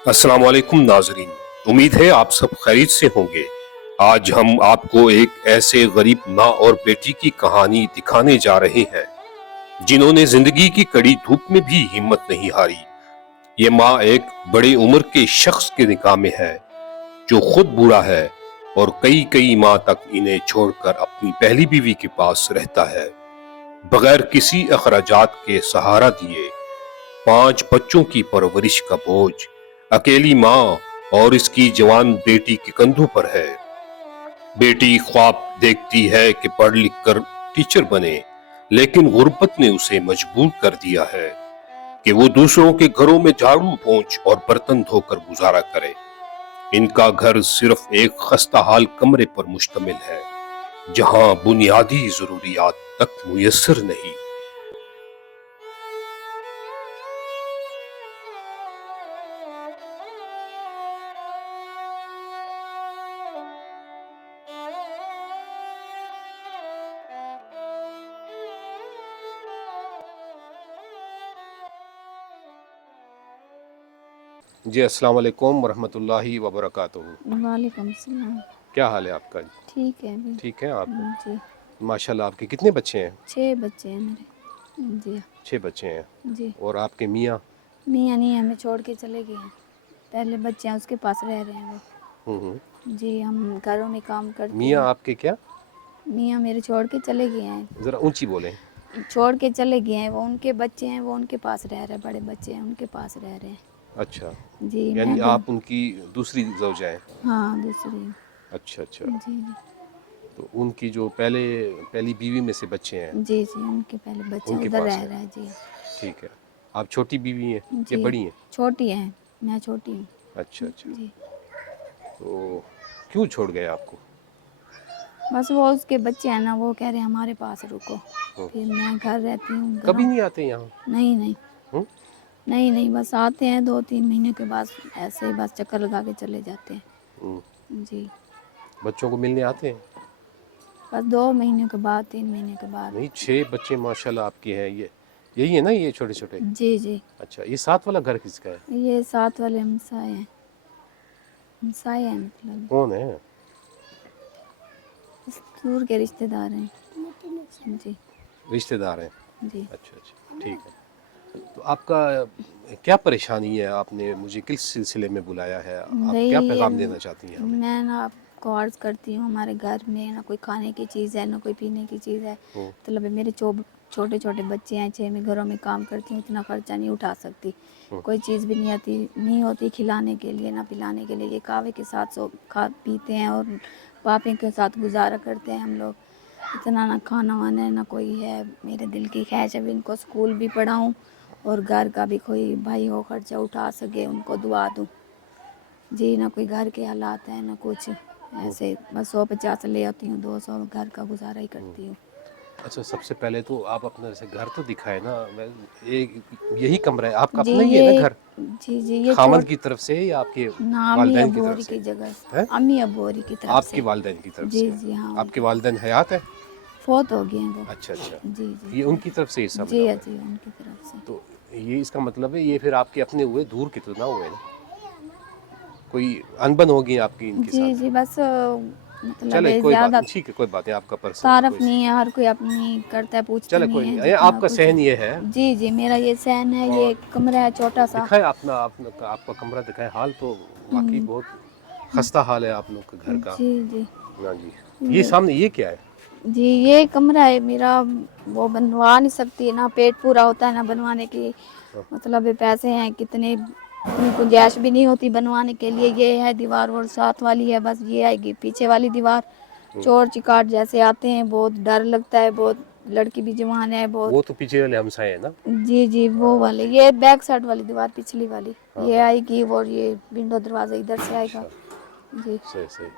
अस्सलाम वालेकुम नाजरीन, उम्मीद है आप सब खैरियत से होंगे। आज हम आपको एक ऐसे गरीब माँ और बेटी की कहानी दिखाने जा रहे हैं जिन्होंने जिंदगी की कड़ी धूप में भी हिम्मत नहीं हारी। ये माँ एक बड़े उम्र के शख्स के निकाह में है जो खुद बूढ़ा है और कई कई माह तक इन्हें छोड़कर अपनी पहली बीवी के पास रहता है। बगैर किसी अखराजात के सहारा दिए 5 बच्चों की परवरिश का बोझ अकेली माँ और इसकी जवान बेटी के कंधों पर है। बेटी ख्वाब देखती है कि पढ़ लिख कर टीचर बने, लेकिन गुर्बत ने उसे मजबूर कर दिया है कि वो दूसरों के घरों में झाड़ू पोंछ और बर्तन धोकर गुजारा करे। इनका घर सिर्फ एक खस्ता हाल कमरे पर मुश्तमिल है जहां बुनियादी जरूरियात तक मुयस्सर नहीं। जी अस्सलाम वालेकुम वरहमतुल्लाहि वबरकातुहू। वालेकुम सलाम। क्या हाल है आपका? ठीक है अभी। ठीक है आप? जी। माशाल्लाह, आपके कितने बच्चे हैं? 6 बच्चे हैं मेरे। जी 6 बच्चे हैं। जी। और आपके मियाँ? मियाँ नहीं हमें छोड़ के चले गए हैं। पहले बच्चे हैं उसके पास रह रहे हैं वो। जी हम घरों में काम करते मियाँ हैं। आपके क्या? मियाँ मेरे छोड़ के चले गए हैं। जरा ऊंची बोलें। छोड़ के चले गए हैं, वो उनके बच्चे हैं, वो उनके पास रह रहे हैं, बड़े बच्चे हैं उनके पास रह रहे हैं। अच्छा, जी यानी मैं आप उनकी दूसरी ज़ौजा हैं? हाँ दूसरी। अच्छा अच्छा। जी जी। तो उनकी जो पहली बीवी में से बच्चे हैं जी जी उनके पहले बच्चे उनके उधर पास रह है। रहे हैं। जी ठीक है। आप छोटी बीवी हैं या जी बड़ी हैं? छोटी हैं, मैं छोटी हूँ। अच्छा अच्छा। जी तो क्यों छोड़ गए आपको? बस वो उसके बच्चे हैं ना, वो कह रहे हैं हमारे पास रुको। फिर मैं घर रहती हूँ कभी घरों। नहीं आते यहाँ? नहीं नहीं। हम्म? नहीं नहीं बस आते हैं 2-3 महीने के बाद, ऐसे ही बस चक्कर लगा के चले जाते हैं। हम्म। जी बच्चों को मिलने आते हैं? बस 2 महीने के बाद 3 महीने के बाद। नहीं, 6 बच्चे माशाल्लाह आपके हैं। ये यही है ना, ये छोटे छोटे? जी जी। अच्छा, ये साथ वाला घर किसका है? ये साथ वाले हमसाए हैं। हमसाए हैं मतलब कौन है? दूर के रिश्तेदार हैं। जी रिश्तेदार हैं? जी। अच्छा अच्छा, ठीक है। तो आपका क्या परेशानी है? आपने मुझे किस सिलसिले में बुलाया है? आप भाई क्या ये पैगाम देना चाहती हैं हमें? मैं ना आपको अर्ज़ करती हूँ, हमारे घर में ना कोई खाने की चीज़ है ना कोई पीने की चीज़ है। मतलब मेरे छोटे छोटे बच्चे हैं, 6 मैं घरों में काम करती हूँ, इतना खर्चा नहीं उठा सकती। कोई चीज़ भी नहीं होती खिलाने के लिए ना पिलाने के लिए। ये कावे के साथ सो खा पीते हैं और पापे के साथ गुजारा करते हैं हम लोग। इतना ना खाना वाना है ना कोई है। मेरे दिल की ख्वाहिश है भी इनको स्कूल भी पढ़ाऊँ और घर का भी कोई भाई हो खर्चा उठा सके, उनको दुआ दूँ। जी ना कोई घर के हालात है ना कुछ, ऐसे बस 150 ले आती हूँ, 200 घर का गुजारा ही करती हूँ। अच्छा, सबसे पहले तो आप अपना जैसे घर तो दिखाए ना। यही कमरा है आपका जी अपना ही है ना ये घर? जी जी ये खामद की तरफ से या आपके ना अम्मी वालिदैन की अबू तरफ औरी से? की जगह, है? अम्मी अबू औरी की तरफ आपके से। वालिदैन की तरफ जी से? जी हाँ आपके उनकी वालिदैन हयात है? फौत हो गए हैं वो। अच्छा अच्छा। जी जी ये उनकी तरफ से हिस्सा मिला जी हुआ है? जी उनकी तरफ से। तो ये इसका मतलब है ये फिर आपके अपने हुए, दूर के तो ना हुए ना? कोई अनबन होगी आपकी इनके जी साथ? जी बस मतलब चले है कोई बात ज़्यादा नहीं, ठीक है, कोई बात नहीं, आपका पर्सनल है, तारफ कोई नहीं है, हर कोई अपनी करता है, पूछते चले नहीं कोई है नहीं। ये जितना आपका कुछ। सहन ये है। जी जी मेरा ये सहन है, ये और कमरा है छोटा सा। दिखाए अपना आपका कमरा दिखाए। हाल तो वाकई बहुत खस्ता हाल है आप लोग के घर का। जी जी ना जी। ये सामने ये क्या है? जी ये कमरा है मेरा, वो बनवा नहीं सकती ना, पेट पूरा होता है ना बनवाने की। मतलब ये पैसे हैं कितने, इतनी गुंजाइश भी नहीं होती बनवाने के लिए। ये है दीवार और साथ वाली है, बस ये आएगी पीछे वाली दीवार। चोर चिकाट जैसे आते हैं, बहुत डर लगता है, बहुत लड़की भी जवान है बहुत। वो तो पीछे वाले हमसाए है ना? जी जी वो वाले, ये बैक साइड वाली दीवार पिछली वाली ये हाँ। आएगी, और ये विंडो दरवाजा इधर से आएगा। अच्छा, जी सही सही।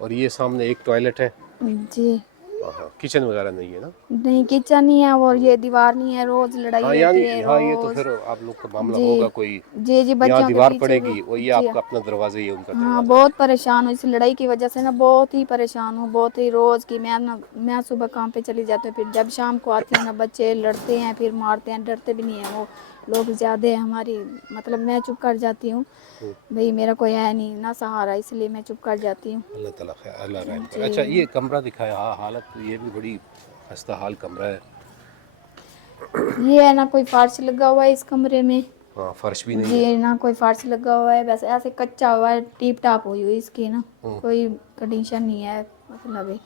और ये सामने एक टॉयलेट है? जी हाँ, किचन वगैरह नहीं है ना? नहीं किचन नहीं है, और ये दीवार नहीं है, रोज लड़ाई हाँ, होती यानी है हाँ, ये तो रोज। फिर आप लोग का मामला जी होगा कोई। जी जी यहाँ बच्चों के दीवार पीछे वो। पड़ेगी, वो ये जी आपका अपना दरवाजा, ये उनका हाँ दरवाजा है। बहुत परेशान हूँ इस लड़ाई की वजह से ना, बहुत ही परेशान हूँ, बहुत ही। रोज की मैं सुबह काम पे चली जाती हूँ, फिर जब शाम को आती हूँ ना बच्चे लड़ते हैं, फिर मारते हैं, डरते भी नहीं है वो। लोग ज़्यादा है हमारी, मतलब मैं चुप कर जाती हूँ, भाई मेरा कोई है नहीं ना सहारा, इसलिए मैं चुप कर जाती हूँ। अल्लाह ताला खैर, अल्लाह रहम करे। जी। अच्छा ये कमरा दिखाया, हाँ हालत तो ये भी बड़ी खस्ता हाल कमरा है। ये है ना कोई फार्स लगा हुआ है इस कमरे में, हाँ फर्श भी नहीं है। जी ना कोई फार्स लगा हुआ है, बस ऐसे कच्चा हुआ है, टीप टाप हुई हुई इसकी ना, कोई कंडीशन नहीं है, मतलब है।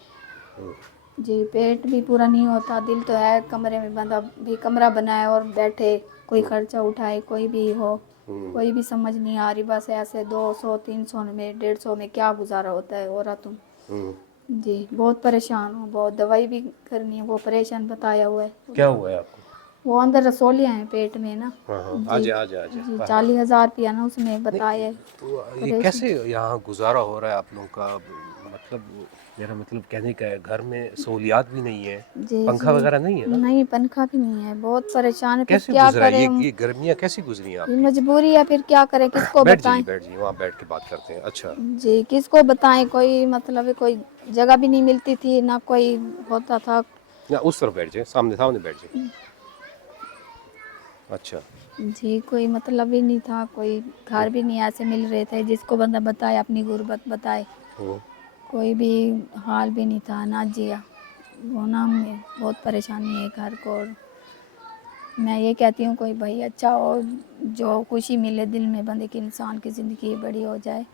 जी पेट भी पूरा नहीं होता, दिल तो है कमरे में बंदा भी कमरा बनाए और बैठे, कोई खर्चा उठाए, कोई भी हो, कोई भी समझ नहीं आ रही, बस ऐसे 200-300 में 150 में क्या गुजारा होता है औरतों। जी बहुत परेशान हूँ, बहुत दवाई भी करनी है, वो परेशान बताया हुआ है। क्या हुआ है आपको? वो अंदर रसोलियाँ हैं पेट में ना। हाँ हाँ जी आजा आजा आजा जी बाहर। 40,000 रुपया ना उसमें बताया है। तो ये कैसे यहाँ गुजारा हो रहा है आप लोगों का? मतलब मेरा मतलब कहने का है, घर में सहूलियात भी नहीं है, जी पंखा जी वगैरह नहीं है ना? नहीं पंखा भी नहीं है, बहुत परेशान है, फिर कैसे क्या गुजरा है करें, ये गर्मियाँ कैसी गुजरी हैं ये आपकी? मजबूरी है, फिर क्या करें, किसको बताएं। बैठ जाइए वहाँ बैठ के बात करते हैं। अच्छा जी किसको बताएं, कोई मतलब है, कोई जगह भी नहीं मिलती थी ना, कोई होता था। ना उस तरफ बैठ जाए, सामने सामने बैठ जाए। अच्छा जी कोई मतलब ही नहीं था, कोई घर भी नहीं ऐसे मिल रहे थे जिसको बंदा बताए, अपनी गुर्बत बताए, कोई भी हाल भी नहीं था ना जिया, वो ना में बहुत परेशानी है घर को। और मैं ये कहती हूँ कोई भाई अच्छा हो, जो खुशी मिले दिल में बंदे की, इंसान की ज़िंदगी बड़ी हो जाए,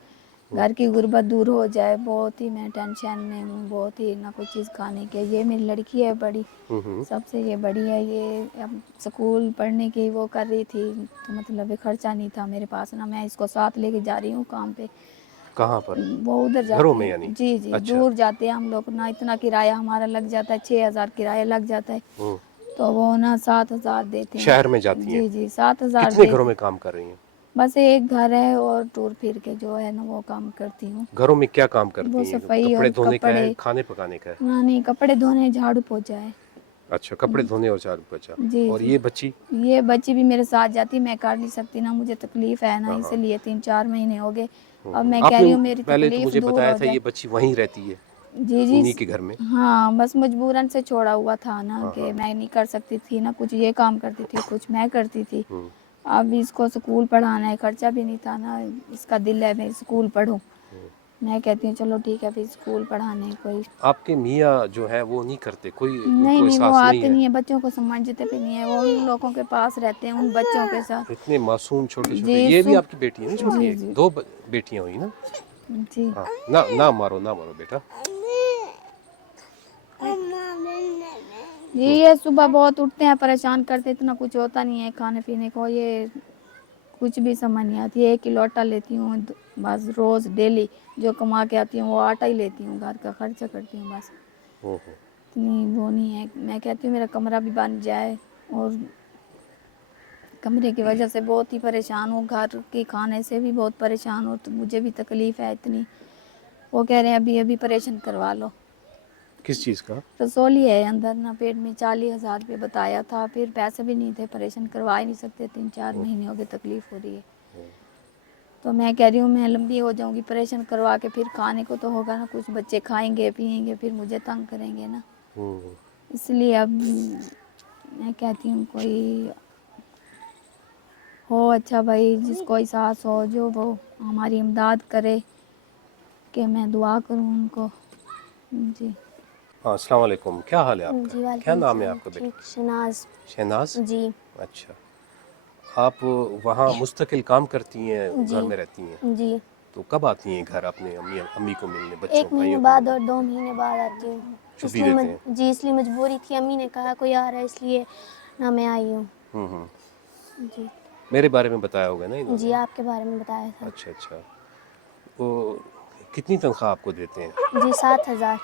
घर की गुर्बत दूर हो जाए। बहुत ही मैं टेंशन में हूँ, बहुत ही ना कोई चीज़ खाने के। ये मेरी लड़की है बड़ी, सबसे ये बड़ी है, ये अब स्कूल पढ़ने की वो कर रही थी, तो मतलब खर्चा नहीं था मेरे पास ना, मैं इसको साथ लेके जा रही हूँ काम पे। कहाँ पर? वो उधर घरों जाते में हैं, यानी? जी जी अच्छा दूर जाते हैं हम लोग ना, इतना किराया हमारा लग जाता है, 6,000 किराया लग जाता है, तो वो ना 7,000 देते हैं। शहर में जाती हैं? जी जी 7,000 कितने घरों देते। में काम कर रही हैं? बस एक घर है और टूर फिर के जो है ना वो काम करती हूँ। घरों में क्या काम वो करती हैं? सफाई कपड़े और धोने का है, कपड़े, खाने पकाने का है? ना नहीं कपड़े धोने, झाड़ू पोछा है। अच्छा कपड़े धोने और झाड़ू पोछा। जी और जी ये बच्ची? ये बच्ची भी मेरे साथ जाती, मैं कर नहीं सकती ना, मुझे तकलीफ है ना, हाँ हाँ। इसलिए 3-4 महीने हो गए, अब मैं कह आपने रही हूँ मेरी पहले तो तकलीफ मुझे दूर बताया हो था ये जाए। बच्ची वहीं रहती है, जी जी उन्हीं के घर में। हाँ बस मजबूरन से छोड़ा हुआ था ना, हाँ कि हाँ। मैं नहीं कर सकती थी ना, कुछ ये काम करती थी, कुछ मैं करती थी। अब इसको स्कूल पढ़ाना है, खर्चा भी नहीं था ना, इसका दिल है मैं स्कूल पढ़ूं, मैं कहती हूँ चलो ठीक है फिर स्कूल पढ़ाने कोई। आपके मियाँ जो है वो नहीं करते, कोई नहीं इनको नहीं वो एहसास नहीं आते है? नहीं है, बच्चों को समझते भी नहीं है, वो उन लोगों के पास रहते हैं, उन बच्चों के साथ। इतने मासूम छोटे छोटे, जी ये भी आपकी बेटी है ना छोटी? जी एक जी दो बेटियां हुई ना? जी हाँ ना ना मारो ना मारो बेटा। जी ये सुबह बहुत उठते हैं, परेशान करते, इतना कुछ होता नहीं है खाने पीने को, ये कुछ भी समझ नहीं आती है। 1 किलो आटा लेती हूँ बस, रोज़ डेली जो कमा के आती हूँ वो आटा ही लेती हूँ, घर का खर्चा करती हूँ बस, इतनी वो नहीं है। मैं कहती हूँ मेरा कमरा भी बन जाए, और कमरे की वजह से बहुत ही परेशान हूँ, घर के खाने से भी बहुत परेशान हूँ, तो मुझे भी तकलीफ़ है इतनी। वो कह रहे हैं अभी अभी ऑपरेशन करवा लो। किस चीज़ का? रसोली है अंदर ना पेट में, 40,000 रुपये बताया था, फिर पैसे भी नहीं थे, ऑपरेशन करवा ही नहीं सकते, 3-4 महीने हो गए, तकलीफ़ हो रही है। तो मैं कह रही हूँ मैं लंबी हो जाऊँगी, ऑपरेशन करवा के फिर खाने को तो होगा ना, कुछ बच्चे खाएंगे पिएंगे, फिर मुझे तंग करेंगे ना, इसलिए अब मैं कहती हूँ कोई हो अच्छा भाई, जिसको एहसास हो, जो वो हमारी इमदाद करे, कि मैं दुआ करूँ उनको। जी हाँ अस्सलाम वालेकुम, क्या हाल है आपका? जी क्या वालेकुम नाम है सलाम, आपका बेटा? ठीक शहनाज। शहनाज? जी अच्छा आप वहाँ मुस्तकिल काम करती हैं, घर जी में रहती हैं? जी तो कब आती हैं घर अपने अम्मी अम्मी को मिलने, बच्चों 1 महीने भाइयों को बाद मिलने? और 2 महीने बाद आती हूँ, छुट्टी इसलिए देते हैं? जी इसलिए मजबूरी थी, अम्मी ने कहा कोई आ रहा है इसलिए ना मैं आई हूँ। हम्म। जी मेरे बारे में बताया होगा ना जी इन्होंने? आपके बारे में बताया था। अच्छा अच्छा। वो कितनी तनख्वाह आपको देते हैं? जी 7,000।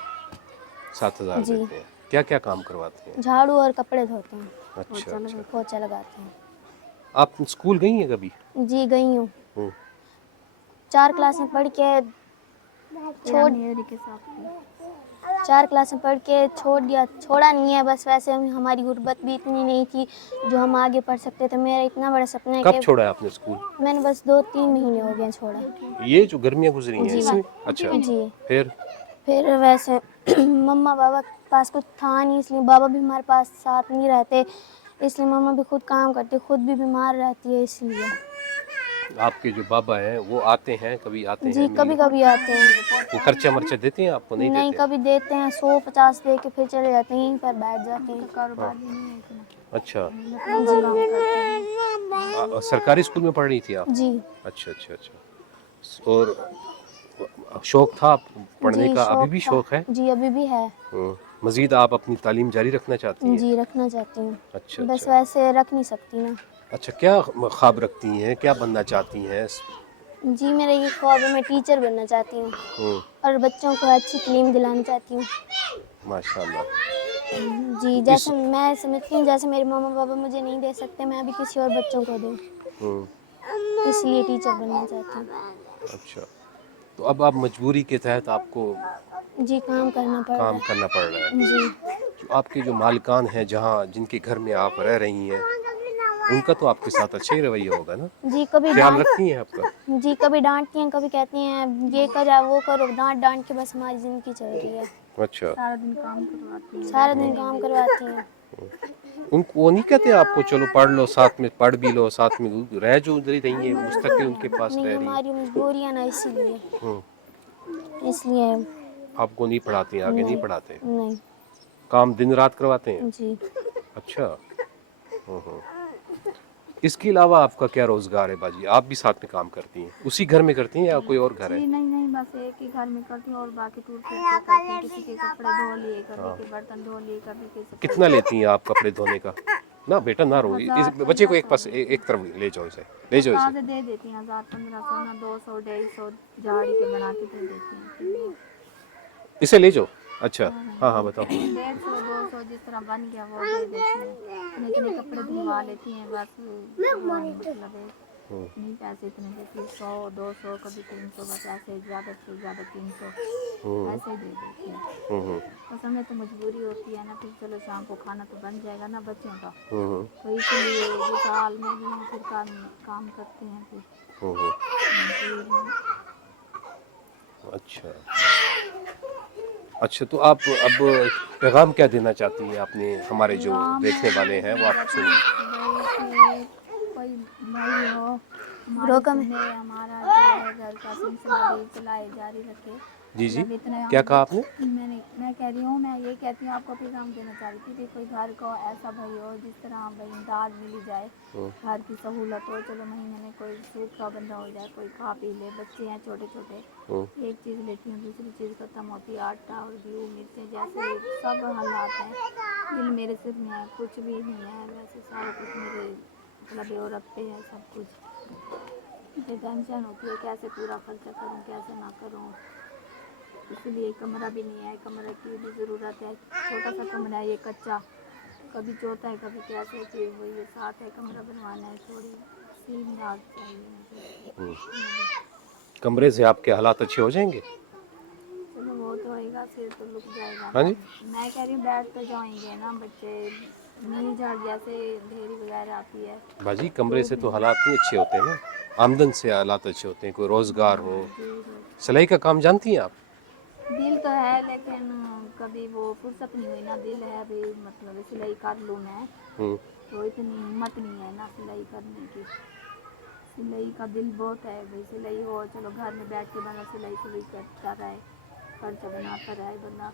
7,000 जी देते हैं। क्या क्या काम करवाते हैं? झाड़ू और कपड़े धोते हैं, अच्छा अच्छा। पोछा लगाते हैं। आप स्कूल गई हैं कभी? जी गई हूँ, हम्म। 4 क्लासें पढ़ के छोड़, के साथ 4 क्लासें पढ़ के छोड़ दिया, छोड़ा नहीं है, बस वैसे हमारी गुर्बत भी इतनी नहीं थी जो हम आगे पढ़ सकते थे। मेरा इतना बड़ा सपना है कब कि छोड़ा है आपने स्कूल? मैंने बस 2-3 महीने हो गए छोड़ा। ये जो गर्मियाँ गुजरी हैं जी इसमें? अच्छा जी फिर वैसे मम्मा पापा के पास कुछ था नहीं, इसलिए बाबा भी हमारे पास साथ नहीं रहते, اس لیے ماما بھی خود کام کرتی ہے, خود بھی بیمار رہتی ہے, اس لیے. آپ کے جو بابا ہیں وہ آتے ہیں, کبھی آتے جی ہیں کبھی کبھی آتے ہیں. وہ خرچہ مرچہ دیتے ہیں آپ کو؟ نہیں نہیں دیتے؟ کبھی دیتے ہیں 100-50 دے کے پھر چلے جاتے ہیں, یہیں پر بیٹھ جاتے ہیں. کاروبار بھی نہیں ہے اتنا. اچھا. جی سرکاری اسکول میں پڑھ رہی تھی آپ؟ جی اچھا اچھا اچھا. اور شوق تھا پڑھنے جی کا؟ ابھی بھی تھا. شوق ہے؟ جی ابھی بھی ہے. مزید آپ اپنی تعلیم جاری رکھنا چاہتی ہیں؟ جی رکھنا چاہتی ہوں. اچھا بس اچھا ویسے رکھ نہیں سکتی نا. اچھا. کیا خواب رکھتی ہیں, کیا بننا چاہتی ہیں؟ جی میرا یہ خواب ہے, میں ٹیچر بننا چاہتی ہوں اور بچوں کو اچھی تعلیم دلانا چاہتی ہوں. ماشاء اللہ. جی تو اس جیسے میں سمجھتی ہوں جیسے میرے ماما پاپا مجھے نہیں دے سکتے, میں بھی کسی اور بچوں کو دوں, اس لیے ٹیچر بننا چاہتی ہوں. اچھا. تو اب آپ مجبوری کے تحت آپ کو جی کام کرنا پڑ رہا کام ہے. کرنا پڑ رہا ہے. جی جو آپ کے جو مالکان ہیں, جہاں جن کے گھر میں آپ رہ رہی ہیں, ان کا تو آپ کے ساتھ اچھا ہی رویہ ہوگا نا؟ جی کبھی خیال رکھتی ہیں آپ کا؟ جی کبھی ڈانٹتی ہیں, کبھی کہتی ہیں یہ کرا وہ کرو, ڈانٹ ڈانٹ کے بس ہماری زندگی چل رہی ہے. اچھا. سارا دن کام کرواتی ہیں, سارا بیٹھنے دن نہیں کام دیتی. کرواتی ہیں. ان کو وہ نہیں کہتے آپ کو چلو پڑھ لو, ساتھ میں پڑھ بھی لو, ساتھ میں رہ جو ادھر ہی رہی ہیں, مستقل ان کے پاس نہیں رہ رہی ہماری مجبوری ہے نا, اسی لیے ہیں. اس لیے آپ کو نہیں پڑھاتی ہیں, آگے نہیں پڑھاتے؟ نہیں کام دن رات کرواتے ہیں؟ جی اچھا. اس کے علاوہ آپ کا کیا روزگار ہے باجی؟ آپ بھی ساتھ میں کام کرتی ہیں, اسی گھر میں کرتی ہیں یا کوئی اور گھر ہے؟ جی نہیں بس ایک ہی گھر میں کرتی ہوں, اور باقی ٹور پھر کے کرتی ہوں. کسی کے کپڑے دھو لیے, کبھی کے برتن دھو لیے, کبھی کے صفائی. کتنا لیتی ہیں آپ کپڑے دھونے کا؟ نہ بیٹا نہ رو, اس 1000 بچے کو 1500 ایک طرف لے جاؤ, اسے لے جاؤ اسے. تازے دے دیتی ہیں 1000-1500 نا, 200 150 جھاڑی کے بنا کے دے دیتی ہیں. اسے لے جاؤ. اچھا ہاں بتاؤ. 150-200 جس طرح بن گیا وہ دے دیتی ہیں. اتنے کپڑے دھلوا لیتی ہیں بس, مطلب ہے نہیں پیسے اتنے دیتی, 100-200 کبھی 300, بس ایسے زیادہ سے زیادہ 300 ایسے ہی دے دیتی ہیں. بس ہمیں تو مجبوری ہوتی ہے نا, پھر چلو شام کو کھانا تو بن جائے گا نا بچوں کا, تو اس لیے سال میں بھی ہیں, پھر کام کرتے ہیں پھر. اچھا اچھا. تو آپ اب پیغام کیا دینا چاہتی ہیں اپنے, ہمارے جو دیکھنے والے ہیں وہ آپ سنیں؟ کوئی بھائی ہو ہماری سنے, ہمارا جو ہے گھر کا سلسلہ بھی چلائے, جاری رکھے. جی جی. مطلب اتنے کیا کہا آپ نے؟ میں کہہ رہی ہوں, میں یہ کہتی ہوں آپ کو پیغام دینا چاہ رہی تھی کہ کوئی گھر کو ایسا بھائی ہو جس طرح بھائی امداد ملی جائے, گھر کی سہولت ہو, چلو مہینے میں کوئی سوکھا بندہ ہو جائے, کوئی کھا پی لے. بچے ہیں چھوٹے چھوٹے, ایک چیز لیتی ہوں دوسری چیز ختم ہوتی ہے, آٹا اور گیہوں مرچیں جیسے سب حالات ہیں. دل میرے سر میں ہے, کچھ بھی نہیں ہے ویسے, سارا کچھ میرے مطلب عورت پہ ہے سب کچھ. مجھے ٹینشن ہوتی ہے کیسے پورا خرچہ کروں, کیسے نہ کروں. اسی لیے کمرہ بھی نہیں ہے, کمرے کی بھی ضرورت ہے. چھوٹا سا کمرہ ہے یہ کچا, کبھی چوتا ہے کبھی کیسے, کہ وہ یہ ساتھ ہے کمرہ بنوانا ہے. تھوڑی سی امداد چاہیے مجھے. کمرے سے آپ کے حالات اچھے ہو جائیں گے؟ چلو وہ تو ہوئے گا, پھر تو لک جائے گا ہاں نا. جی. میں کہہ رہی ہوں بیٹھ تو جائیں گے نا بچے, نیل جھڑ جیسے ڈھیری وغیرہ آتی ہے. باجی کمرے سے دھوپ تو میں حالات نہیں اچھے ہوتے نا, آمدن سے حالات اچھے ہوتے ہیں. کوئی روزگار ہو. جی سلائی کا کام جانتی ہیں آپ؟ دل تو ہے لیکن کبھی وہ فرصت نہیں ہوئی نا, دل ہے بھی مطلب سلائی کر لوں میں, تو اتنی ہمت نہیں ہے نا سلائی کرنے کی. سلائی کا دل بہت ہے بھائی, سلائی ہو چلو گھر میں بیٹھ کے بندہ سلائی کرتا رہے, خرچہ بناتا رہے بندہ.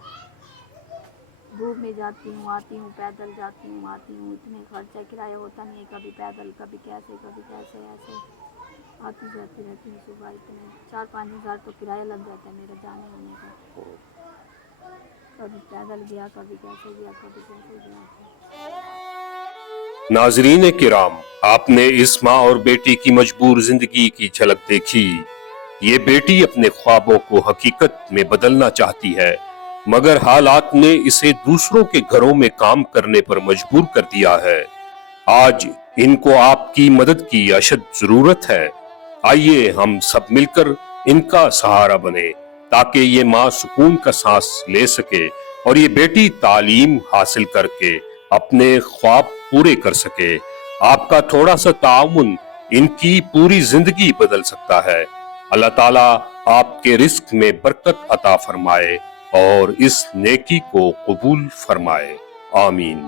دھوپ میں جاتی ہوں آتی ہوں, پیدل جاتی ہوں آتی ہوں, اتنے خرچہ کرایہ ہوتا نہیں ہے. کبھی پیدل کبھی کیسے ایسے آتی جاتی رہتی ہوں. صبح اتنے 4-5 ہزار تو کرایہ لگ جاتا ہے میرا جانے آنے کا. کبھی پیدل گیا, کبھی کیسے گیا, کبھی کیسے گیا. ناظرین کرام, آپ نے اس ماں اور بیٹی کی مجبور زندگی کی جھلک دیکھی. یہ بیٹی اپنے خوابوں کو حقیقت میں بدلنا چاہتی ہے, مگر حالات نے اسے دوسروں کے گھروں میں کام کرنے پر مجبور کر دیا ہے. آج ان کو آپ کی مدد کی اشد ضرورت ہے. آئیے ہم سب مل کر ان کا سہارا بنے, تاکہ یہ ماں سکون کا سانس لے سکے اور یہ بیٹی تعلیم حاصل کر کے اپنے خواب پورے کر سکے. آپ کا تھوڑا سا تعاون ان کی پوری زندگی بدل سکتا ہے. اللہ تعالیٰ آپ کے رزق میں برکت عطا فرمائے اور اس نیکی کو قبول فرمائے. آمین.